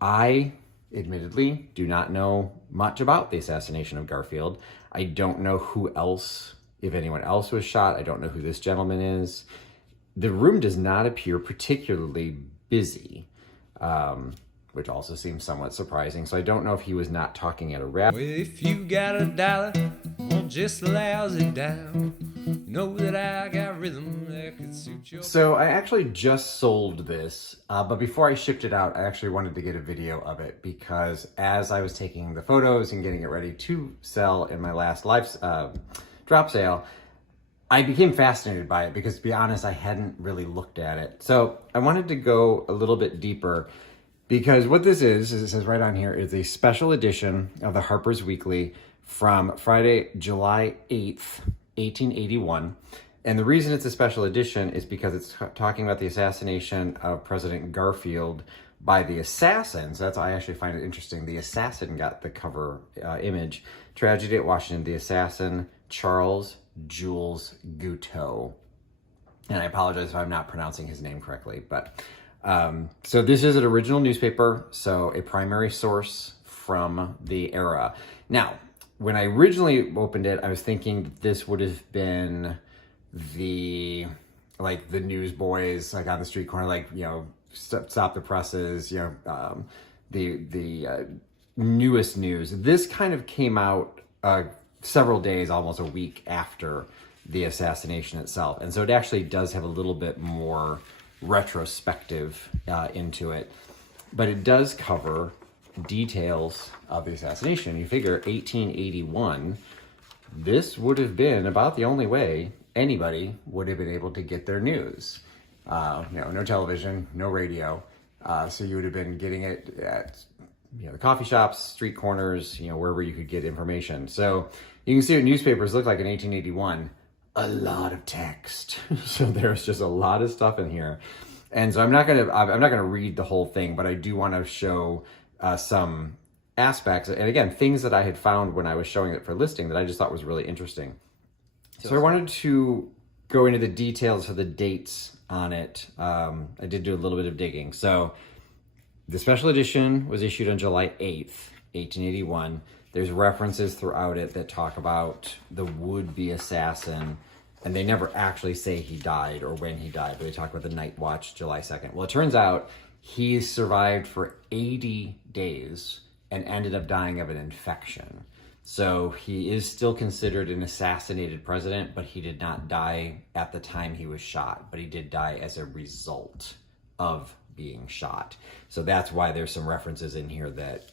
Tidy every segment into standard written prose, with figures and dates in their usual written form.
I admittedly do not know much about the assassination of Garfield. I don't know who else, if anyone else was shot. I don't know who this gentleman is. The room does not appear particularly busy, which also seems somewhat surprising. So I don't know if he was not talking at a rally. Well, if you got a dollar on just a lousy down, you know that I got rhythm that could suit your... So I actually just sold this, but before I shipped it out, I actually wanted to get a video of it because as I was taking the photos and getting it ready to sell in my last live drop sale, I became fascinated by it because, to be honest, I hadn't really looked at it. So I wanted to go a little bit deeper because what this is it says right on here, is a special edition of the Harper's Weekly from Friday, July 8th, 1881. And the reason it's a special edition is because it's talking about the assassination of President Garfield by the assassin. So that's why I actually find it interesting. The assassin got the cover image. Tragedy at Washington, the assassin, Charles Guiteau. And I apologize if I'm not pronouncing his name correctly, but so this is an original newspaper, so a primary source from the era. Now, when I originally opened it, I was thinking that this would have been the newsboys, like on the street corner, like, you know, stop the presses, you know, the newest news. This kind of came out several days, almost a week after the assassination itself. And so it actually does have a little bit more retrospective into it, but it does cover details of the assassination. You figure 1881, this would have been about the only way anybody would have been able to get their news. No television, no radio. So you would have been getting it at, the coffee shops, street corners, wherever you could get information. So you can see what newspapers look like in 1881. A lot of text. So there's just a lot of stuff in here. And so I'm not gonna read the whole thing, but I do want to show some aspects, and again, things that I had found when I was showing it for listing that I just thought was really interesting. So I wanted to go into the details of the dates on it. I did do a little bit of digging. So the special edition was issued on July 8th, 1881. There's references throughout it that talk about the would-be assassin, and they never actually say he died or when he died, but they talk about the night watch, July 2nd. Well, it turns out he survived for 80 days and ended up dying of an infection. So he is still considered an assassinated president, but he did not die at the time he was shot, but he did die as a result of being shot. So that's why there's some references in here that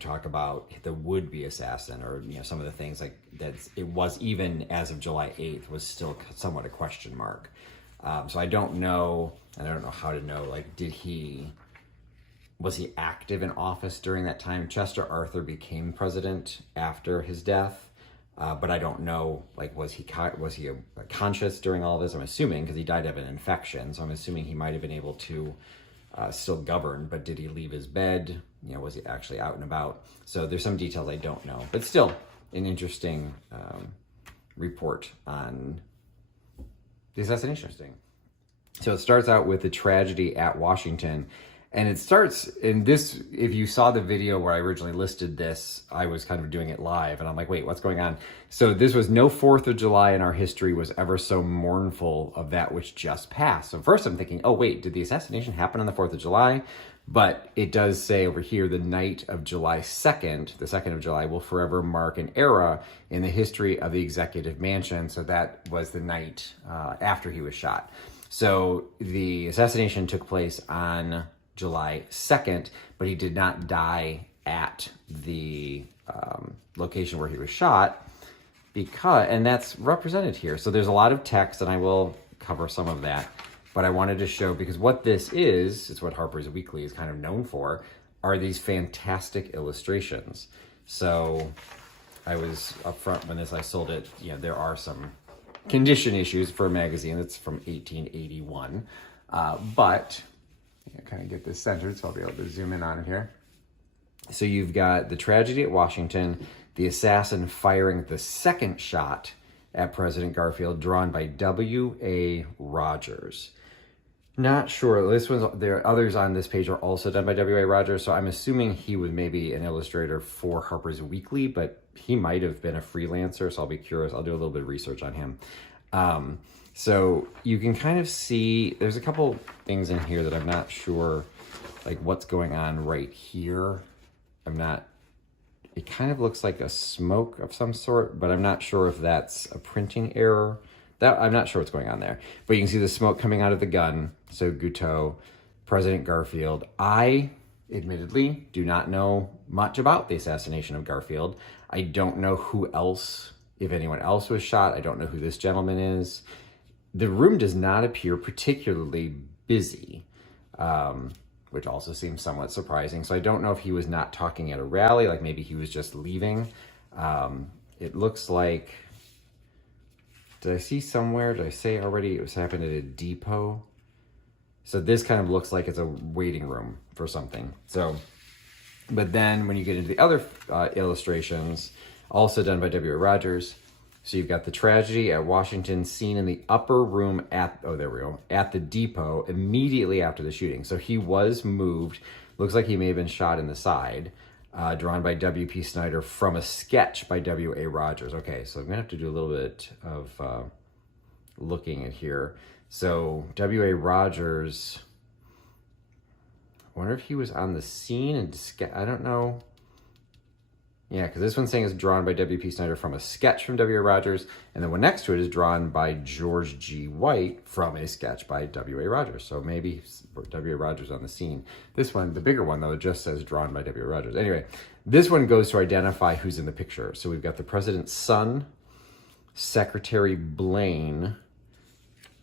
talk about the would-be assassin, or some of the things like that. It was, even as of July 8th, was still somewhat a question mark. So I don't know, and I don't know how to know, like, was he active in office during that time? Chester Arthur became president after his death, but I don't know, like, was he conscious during all of this? I'm assuming, because he died of an infection, so I'm assuming he might have been able to still govern, but did he leave his bed? Was he actually out and about? So there's some details I don't know, but still an interesting report on the assassination thing. So it starts out with the tragedy at Washington. And it starts in this, if you saw the video where I originally listed this, I was kind of doing it live, and I'm like, wait, what's going on? So this was no 4th of July in our history was ever so mournful of that which just passed. So first I'm thinking, oh wait, did the assassination happen on the 4th of July? But it does say over here, the night of July 2nd, the 2nd of July, will forever mark an era in the history of the executive mansion. So that was the night after he was shot. So the assassination took place on July 2nd, but he did not die at the location where he was shot, and that's represented here. So there's a lot of text, and I will cover some of that, but I wanted to show, because what this is what Harper's Weekly is kind of known for, are these fantastic illustrations. So I was upfront when I sold it, there are some condition issues for a magazine that's from 1881, but kind of get this centered, so I'll be able to zoom in on it here. So you've got the tragedy at Washington, the assassin firing the second shot at President Garfield, drawn by W.A. Rogers. Not sure. There are others on this page are also done by W.A. Rogers, so I'm assuming he was maybe an illustrator for Harper's Weekly, but he might have been a freelancer, so I'll be curious. I'll do a little bit of research on him. So you can kind of see, there's a couple things in here that I'm not sure, like what's going on right here. It kind of looks like a smoke of some sort, but I'm not sure if that's a printing error. I'm not sure what's going on there. But you can see the smoke coming out of the gun. So Guiteau, President Garfield. I, admittedly, do not know much about the assassination of Garfield. I don't know who else, if anyone else was shot. I don't know who this gentleman is. The room does not appear particularly busy, which also seems somewhat surprising. So I don't know if he was not talking at a rally, like maybe he was just leaving. It looks like... Did I see somewhere, did I say already it was happened at a depot? So this kind of looks like it's a waiting room for something. So, but then when you get into the other illustrations, also done by W.A. Rogers, so you've got the tragedy at Washington seen in the upper room at the depot immediately after the shooting. So he was moved, looks like he may have been shot in the side. Drawn by W.P. Snyder from a sketch by W.A. Rogers. Okay, so I'm going to have to do a little bit of looking at here. So W.A. Rogers, I wonder if he was on the scene and I don't know. Yeah, because this one's saying it's drawn by W.P. Snyder from a sketch from W.A. Rogers, and the one next to it is drawn by George G. White from a sketch by W.A. Rogers. So maybe W.A. Rogers on the scene. This one, the bigger one, though, it just says drawn by W.A. Rogers. Anyway, this one goes to identify who's in the picture. So we've got the president's son, Secretary Blaine,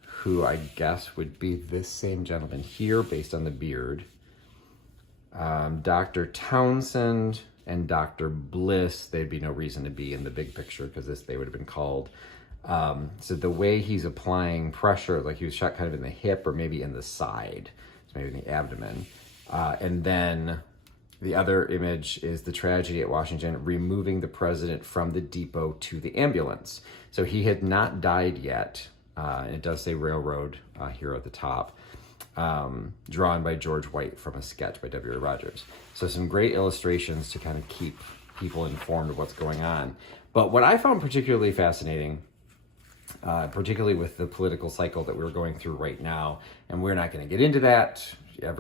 who I guess would be this same gentleman here based on the beard, Dr. Townsend, and Dr. Bliss. They'd be no reason to be in the big picture because they would have been called. So the way he's applying pressure, like he was shot kind of in the hip or maybe in the side, so maybe in the abdomen. And then the other image is the tragedy at Washington, removing the president from the depot to the ambulance. So he had not died yet. It does say railroad here at the top. Drawn by George White from a sketch by W.A. Rogers. So some great illustrations to kind of keep people informed of what's going on. But what I found particularly fascinating, particularly with the political cycle that we're going through right now, and we're not going to get into that, we're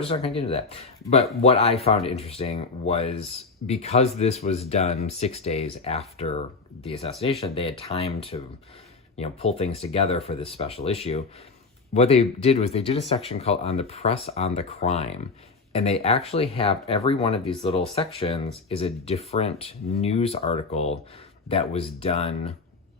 just not going to get into that. But what I found interesting was because this was done 6 days after the assassination, they had time to, pull things together for this special issue. What they did was they did a section called On the Press on the Crime. And they actually have every one of these little sections is a different news article that was done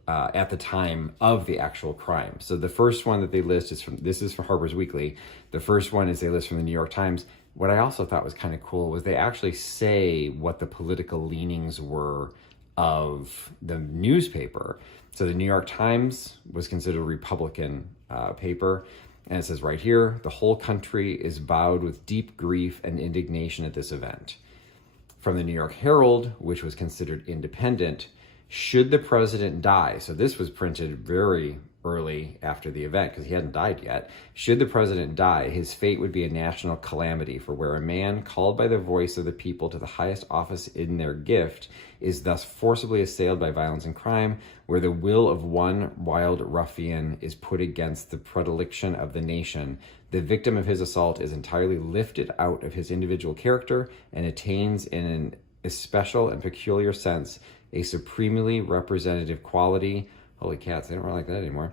at the time of the actual crime. So the first one that they list is from Harper's Weekly. The first one is they list from the New York Times. What I also thought was kind of cool was they actually say what the political leanings were of the newspaper. So the New York Times was considered a Republican paper. And it says right here, the whole country is bowed with deep grief and indignation at this event. From the New York Herald, which was considered independent, should the president die, so this was printed very early after the event because he hadn't died yet. Should the president die, his fate would be a national calamity, for where a man called by the voice of the people to the highest office in their gift is thus forcibly assailed by violence and crime, where the will of one wild ruffian is put against the predilection of the nation, the victim of his assault is entirely lifted out of his individual character and attains in an especial and peculiar sense a supremely representative quality, holy cats, they don't really like that anymore,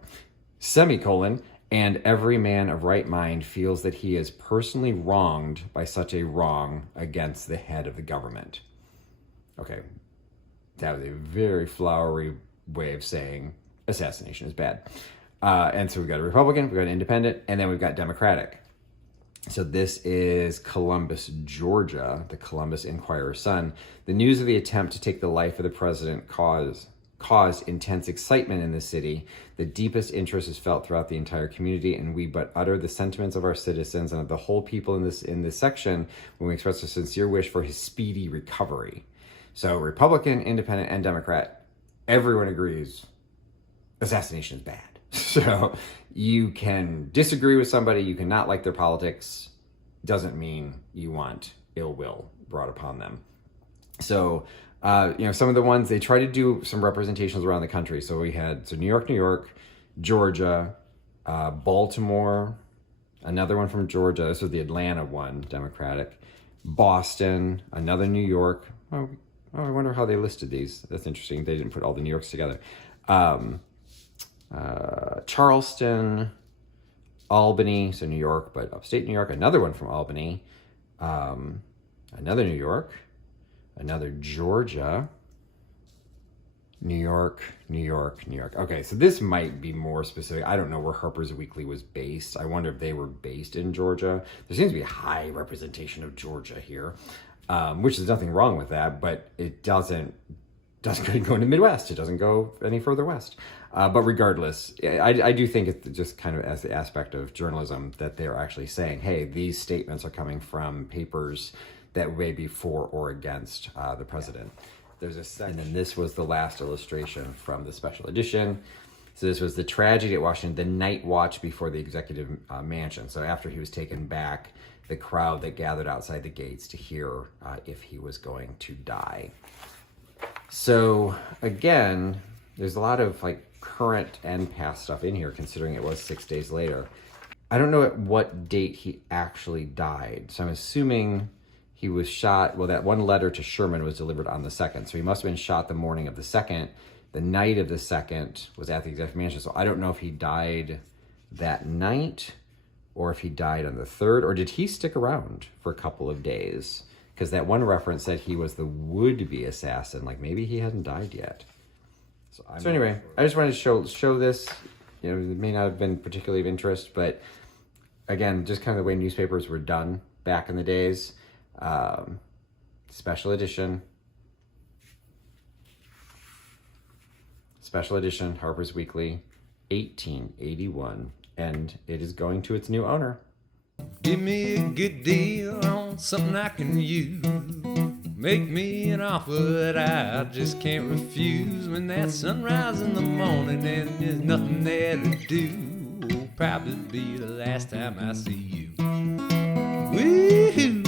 semicolon, and every man of right mind feels that he is personally wronged by such a wrong against the head of the government. Okay, that was a very flowery way of saying assassination is bad. And so we've got a Republican, we've got an independent, and then we've got Democratic. So this is Columbus, Georgia, the Columbus Inquirer-Sun. The news of the attempt to take the life of the president caused intense excitement in the city. The deepest interest is felt throughout the entire community, and we but utter the sentiments of our citizens and of the whole people in this section when we express a sincere wish for his speedy recovery. So Republican, Independent, and Democrat, everyone agrees assassination is bad. So you can disagree with somebody, you can not like their politics, doesn't mean you want ill will brought upon them. So, some of the ones, they try to do some representations around the country. So we had, New York, Georgia, Baltimore, another one from Georgia. This was the Atlanta one, Democratic. Boston, another New York. Oh, I wonder how they listed these. That's interesting. They didn't put all the New Yorks together. Charleston, Albany, so New York, but upstate New York. Another one from Albany. Another New York. Another Georgia. New York. Okay, so this might be more specific. I don't know where Harper's Weekly was based. I wonder if they were based in Georgia. There seems to be a high representation of Georgia here, which is nothing wrong with that, but it doesn't go into the Midwest. It doesn't go any further west. But regardless, I do think it's just kind of as the aspect of journalism that they're actually saying, hey, these statements are coming from papers that may be for or against the president. There's a section, and then this was the last illustration from the special edition. So this was the tragedy at Washington, the night watch before the executive mansion. So after he was taken back, the crowd that gathered outside the gates to hear if he was going to die. So again, there's a lot of current and past stuff in here, considering it was 6 days later. I don't know at what date he actually died. So I'm assuming he was shot, well, that one letter to Sherman was delivered on the 2nd. So he must have been shot the morning of the 2nd. The night of the 2nd was at the executive mansion. So I don't know if he died that night or if he died on the 3rd, or did he stick around for a couple of days? Because that one reference said he was the would-be assassin. Maybe he hadn't died yet. So anyway, I just wanted to show this. It may not have been particularly of interest, but again, just kind of the way newspapers were done back in the days. Special edition, Harper's Weekly, 1881, and it is going to its new owner. Give me a good deal on something I can use. Make me an offer that I just can't refuse. When that sunrise in the morning and there's nothing there to do, will probably be the last time I see you. Woo-hoo!